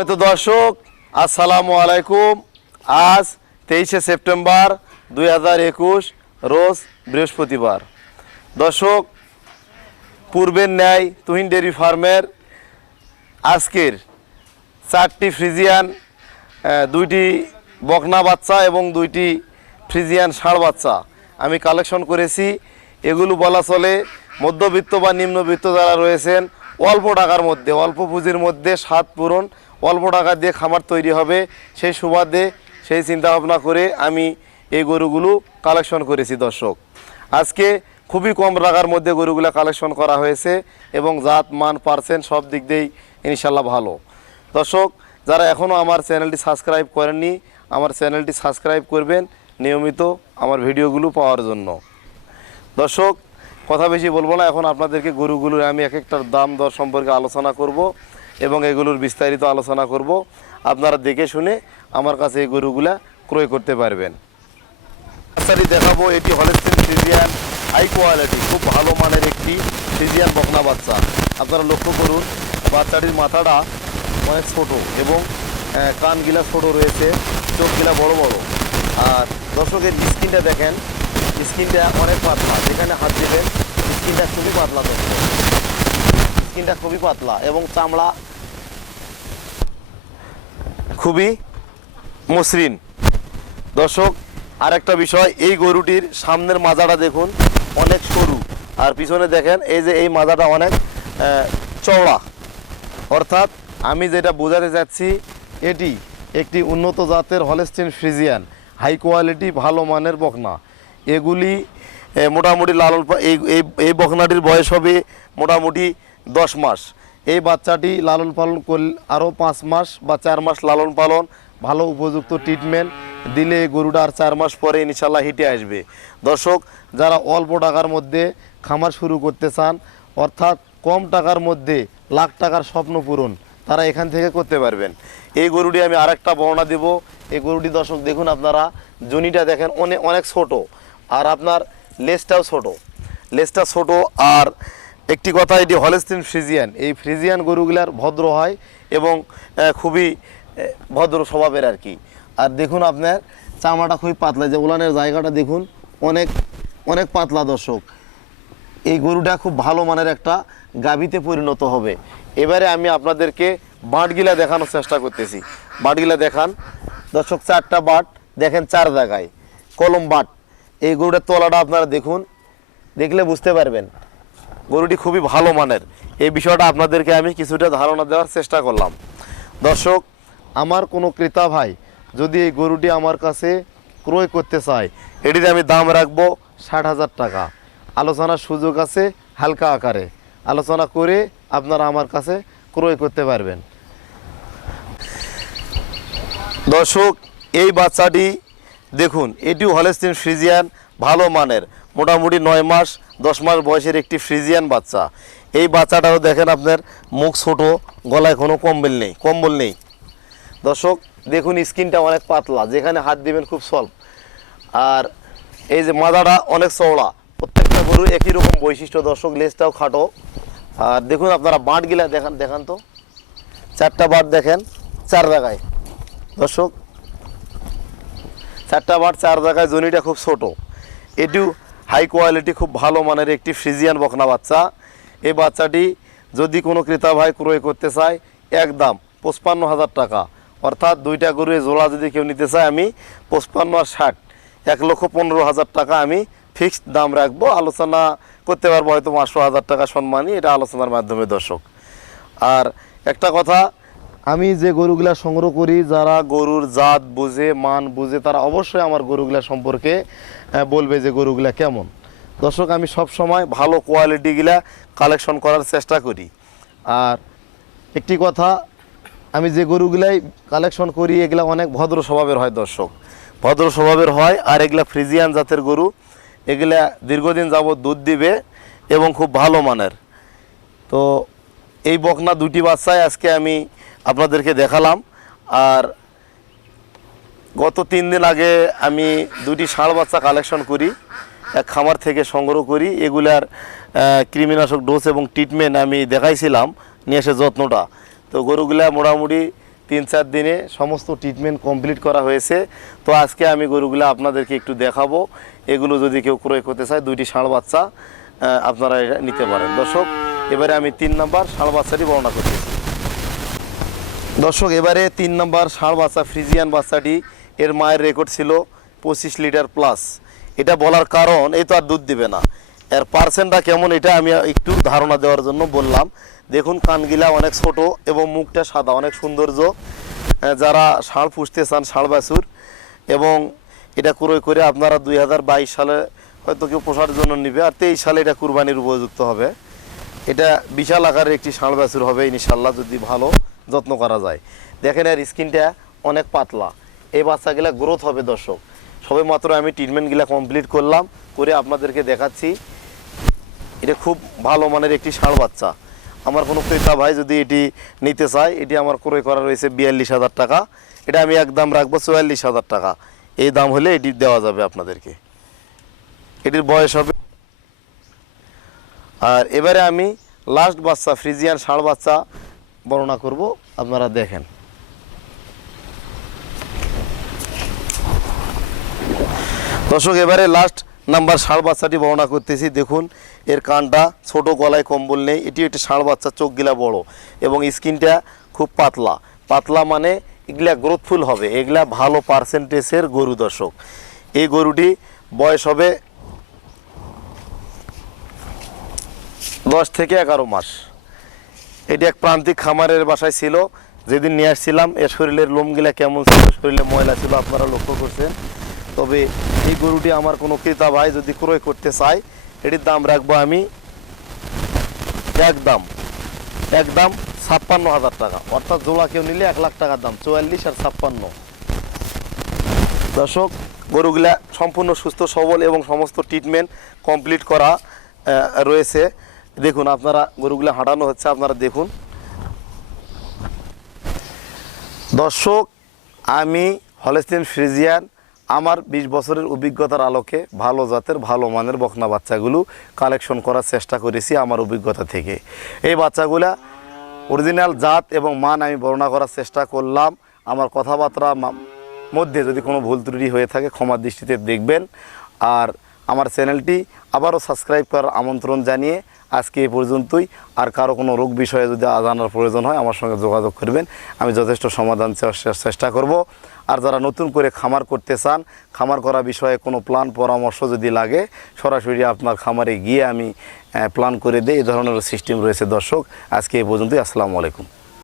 সম্মানিত দর্শক, আসসালামু আলাইকুম। আজ 23শে সেপ্টেম্বর 2021 রোজ বৃহস্পতিবার। দর্শক, পূর্বের ন্যায় তুহিন ডেয়ারি ফার্মের আজকের 4টি ফ্রিজিয়ান, 2টি বকনা বাচ্চা এবং 2টি ফ্রিজিয়ান ষাঁড় বাচ্চা আমি কালেকশন করেছি। এগুলো বলা চলে মধ্যবিত্ত বা নিম্নবিত্ত যারা রয়েছেন, অল্প টাকার মধ্যে, অল্প পুঁজির মধ্যে স্বাদ পূরণ, অল্প টাকা দিয়ে খামার তৈরি হবে, সেই সুবাদে সেই চিন্তাভাবনা করে আমি এই গরুগুলো কালেকশন করেছি। দর্শক, আজকে খুবই কম টাকার মধ্যে গরুগুলো কালেকশন করা হয়েছে এবং জাত মান পার্সেন্ট সব দিক দিয়েই ইনশাল্লাহ ভালো। দর্শক, যারা এখনও আমার চ্যানেলটি সাবস্ক্রাইব করেননি, আমার চ্যানেলটি সাবস্ক্রাইব করবেন নিয়মিত আমার ভিডিওগুলো পাওয়ার জন্য। দর্শক, কথা বেশি বলবো না, এখন আপনাদেরকে গরুগুলোর আমি এক একটার দাম দর সম্পর্কে আলোচনা করব এবং এগুলোর বিস্তারিত আলোচনা করব। আপনারা দেখে শুনে আমার কাছে এই গরুগুলা ক্রয় করতে পারবেন। বাচ্চাটি দেখাবো, এটি হলস্টিন ফ্রিজিয়ান হাই কোয়ালিটি, খুব ভালো মানের একটি ফ্রিজিয়ান বকনা বাচ্চা। আপনারা লক্ষ্য করুন, বাচ্চাটির মাথাটা অনেক ছোট এবং কানগিলা ছোট রয়েছে, চোখগিলা বড় বড়। আর দর্শকের স্কিনটা দেখেন, স্কিনটা অনেক পাতলা, যেখানে হাত দিবেন স্কিনটা খুবই পাতলা। দর্শক, স্কিনটা খুবই পাতলা এবং চামড়া খুবই মসৃণ। দর্শক, আরেকটা বিষয়, এই গরুটির সামনের মাজাটা দেখুন অনেক সরু, আর পিছনে দেখেন এই যে এই মাজাটা অনেক চওড়া। অর্থাৎ আমি যেটা বোঝাতে চাচ্ছি, এটি একটি উন্নত জাতের হলস্টিন ফ্রিজিয়ান হাই কোয়ালিটি ভালো মানের বকনা। এগুলি মোটামুটি লালন, এই বকনাটির বয়স হবে মোটামুটি 10 মাস। এই বাচ্চাটি লালন পালন করলে আরও 5 মাস বা 4 মাস লালন পালন, ভালো উপযুক্ত ট্রিটমেন্ট দিলে এই গরুটা আর 4 মাস পরে ইনশাল্লাহ হিটে আসবে। দর্শক, যারা অল্প টাকার মধ্যে খামার শুরু করতে চান, অর্থাৎ কম টাকার মধ্যে লাখ টাকার স্বপ্ন পূরণ, তারা এখান থেকে করতে পারবেন। এই গরুটি আমি আরেকটা বর্ণনা দেব। এই গরুটি দর্শক দেখুন, আপনারা জনিটা দেখেন অনেক ছোট, আর আপনার লেজটাও ছোট, লেজটা ছোট। আর একটি কথা, এটি হলস্টিন ফ্রিজিয়ান, এই ফ্রিজিয়ান গরুগুলার ভদ্র হয় এবং খুবই ভদ্র স্বভাবের আর কি। আর দেখুন আপনার চামড়াটা খুবই পাতলা, যে উলানের জায়গাটা দেখুন অনেক অনেক পাতলা। দর্শক, এই গরুটা খুব ভালো মানের একটা গাভীতে পরিণত হবে। এবারে আমি আপনাদেরকে বাঁটগিলা দেখানোর চেষ্টা করতেছি। বাঁটগিলা দেখান দর্শক, 4টা বাট দেখেন, 4 জায়গায় কলম বাট। এই গরুটার তলাটা আপনারা দেখুন, দেখলে বুঝতে পারবেন গরুটি খুবই ভালো মানের। এই বিষয়টা আপনাদেরকে আমি কিছুটা ধারণা দেওয়ার চেষ্টা করলাম। দর্শক, আমার কোনো ক্রেতা ভাই যদি এই গরুটি আমার কাছে ক্রয় করতে চায়, এটিতে আমি দাম রাখবো 60,000 টাকা। আলোচনার সুযোগ আছে, হালকা আকারে আলোচনা করে আপনারা আমার কাছে ক্রয় করতে পারবেন। দর্শক, এই বাচ্চাটি দেখুন, এটিও হলস্টিন ফ্রিজিয়ান ভালো মানের, মোটামুটি 9 মাস 10 মাস বয়সের একটি ফ্রিজিয়ান বাচ্চা। এই বাচ্চাটাও দেখেন আপনার মুখ ছোট, গলায় কোনো কম্বল নেই। দর্শক দেখুন, স্কিনটা অনেক পাতলা, যেখানে হাত দিবেন খুব সল্প। আর এই যে মাথাটা অনেক চওড়া, প্রত্যেকটা গরু একই রকম বৈশিষ্ট্য। দর্শক, লেজটাও খাটো। আর দেখুন আপনারা বাঁটগুলা দেখান তো, 4টা বাঁট দেখেন 4 জায়গায়। দর্শক, 4টা বাঁট 4 জায়গায়, জনিটা খুব ছোট। এটিও হাই কোয়ালিটি খুব ভালো মানের একটি ফ্রিজিয়ান বকনা বাচ্চা। এই বাচ্চাটি যদি কোনো ক্রেতা ভাই ক্রয় করতে চায়, একদম 55,000 টাকা। অর্থাৎ 2টা গরু জোড়া যদি কেউ নিতে চায়, আমি 55 আর 60 1,15,000 টাকা আমি ফিক্সড দাম রাখবো। আলোচনা করতে পারবো হয়তো 500,000 টাকা সম্মানী, এটা আলোচনার মাধ্যমে। দর্শক, আর একটা কথা, আমি যে গরুগুলা সংগ্রহ করি, যারা গরুর জাত বুঝে মান বুঝে, তারা অবশ্যই আমার গরুগুলা সম্পর্কে বলবে যে গরুগুলা কেমন। দর্শক, আমি সব সময় ভালো কোয়ালিটিগুলা কালেকশন করার চেষ্টা করি। আর একটি কথা, আমি যে গরুগুলাই কালেকশন করি এগুলা অনেক ভদ্র স্বভাবের হয়। দর্শক, ভদ্র স্বভাবের হয়, আর এগুলা ফ্রিজিয়ান জাতের গরু, এগুলা দীর্ঘদিন যাবত দুধ দিবে এবং খুব ভালো মানের। তো এই বকনা 2টি বাচ্চায় আজকে আমি আপনাদেরকে দেখালাম। আর গত 3 দিন আগে আমি 2টি ষাঁড় বাচ্চা কালেকশন করি, এক খামার থেকে সংগ্রহ করি। এগুলার কৃমিনাশক ডোজ এবং ট্রিটমেন্ট আমি দেখাইছিলাম, নিয়ে এসে যত্নটা। তো গরুগুলা মোটামুটি 3-4 দিনে সমস্ত ট্রিটমেন্ট কমপ্লিট করা হয়েছে। তো আজকে আমি গরুগুলো আপনাদেরকে একটু দেখাবো। এগুলো যদি কেউ ক্রয় করতে চায়, 2টি ষাঁড় বাচ্চা আপনারা এটা নিতে পারেন। দর্শক, এবারে আমি 3 নম্বর ষাঁড় বাচ্চাটি বর্ণনা করতেছি। দর্শক, এবারে 3 নম্বর ষাঁড় বাচ্চা ফ্রিজিয়ান বাচ্চাটি, এর মায়ের রেকর্ড ছিল 25 লিটার প্লাস। এটা বলার কারণ, এই তো আর দুধ দিবে না, এর পার্সেন্টটা কেমন এটা আমি একটু ধারণা দেওয়ার জন্য বললাম। দেখুন, কানগিলা অনেক ছোট এবং মুখটা সাদা, অনেক সৌন্দর্য। যারা ষাঁড় পুষতে চান, ষাঁড় বাছুর, এবং এটা ক্রয় করে আপনারা 2022 সালে হয়তো কেউ পোষার জন্য নেবে, আর 23 সালে এটা কুরবানির উপযুক্ত হবে। এটা বিশাল আকারের একটি ষাঁড় বাছুর হবে ইনশাল্লাহ, যদি ভালো যত্ন করা যায়। দেখেন, এর স্কিনটা অনেক পাতলা, এই বাচ্চাগুলা গ্রোথ হবে। দর্শক, সবে মাত্র আমি ট্রিটমেন্টগুলা কমপ্লিট করলাম, করে আপনাদেরকে দেখাচ্ছি। এটা খুব ভালো মানের একটি ষাঁড় বাচ্চা। আমার কোনো ক্রেতা ভাই যদি এটি নিতে চায়, এটি আমার ক্রয় করা রয়েছে 42,000 টাকা। এটা আমি একদম রাখবো 44,000 টাকা। এই দাম হলে এটি দেওয়া যাবে আপনাদেরকে। এটির বয়স হবে। আর এবারে আমি লাস্ট বাচ্চা ফ্রিজিয়ান ষাঁড় বাচ্চা বর্ণনা করব, আপনারা দেখেন। দর্শক, এবারে লাস্ট নাম্বার ষাঁড় বাচ্চাটি বর্ণনা করতেছি। দেখুন, এর কানটা ছোট, গলায় কম্বল নেই। এটি একটি ষাঁড় বাচ্চা, চোখগুলা বড় এবং স্কিনটা খুব পাতলা। পাতলা মানে এগুলা গ্রোথফুল হবে, এগুলা ভালো পার্সেন্টেজের গরু। দর্শক, এই গরুটি বয়স হবে 10 থেকে 11 মাস। এটি এক প্রান্তিক খামারের বাসায় ছিল। যেদিন নিয়ে আসছিলাম, এর শরীরের লোমগুলা কেমন ছিল, শরীরে ময়লা ছিল, আপনারা লক্ষ্য করছেন। তবে এই গরুটি আমার কোনো ক্রেতা ভাই যদি ক্রয় করতে চায়, এটির দাম রাখবো আমি একদম 56,000 টাকা। অর্থাৎ জোড়া কেউ নিলে 1 লাখ টাকার দাম, 44 আর 56। দর্শক, গরুগুলা সম্পূর্ণ সুস্থ সবল এবং সমস্ত ট্রিটমেন্ট কমপ্লিট করা রয়েছে। দেখুন, আপনারা গরুগুলা হাঁটানো হচ্ছে, আপনারা দেখুন। দর্শক, আমি হলস্টিন ফ্রিজিয়ান আমার 20 বছরের অভিজ্ঞতার আলোকে ভালো জাতের, ভালো মানের বকনা বাচ্চাগুলো কালেকশন করার চেষ্টা করেছি আমার অভিজ্ঞতা থেকে। এই বাচ্চাগুলা অরিজিনাল জাত এবং মান আমি বর্ণনা করার চেষ্টা করলাম। আমার কথাবার্তার মধ্যে যদি কোনো ভুল ত্রুটি হয়ে থাকে, ক্ষমার দৃষ্টিতে দেখবেন। আর আমার চ্যানেলটি আবারও সাবস্ক্রাইব করার আমন্ত্রণ জানিয়ে আজকে এই পর্যন্তই। আর কারো কোনো রোগ বিষয়ে যদি জানার প্রয়োজন হয়, আমার সঙ্গে যোগাযোগ করবেন, আমি যথেষ্ট সমাধান চেষ্টা করব। আর যারা নতুন করে খামার করতে চান, খামার করা বিষয়ে কোনো প্ল্যান পরামর্শ যদি লাগে, সরাসরি আপনার খামারে গিয়ে আমি প্ল্যান করে দিই। এই ধরনের সিস্টেম রয়েছে। দর্শক, আজকে এই পর্যন্তই। আসসালামু আলাইকুম।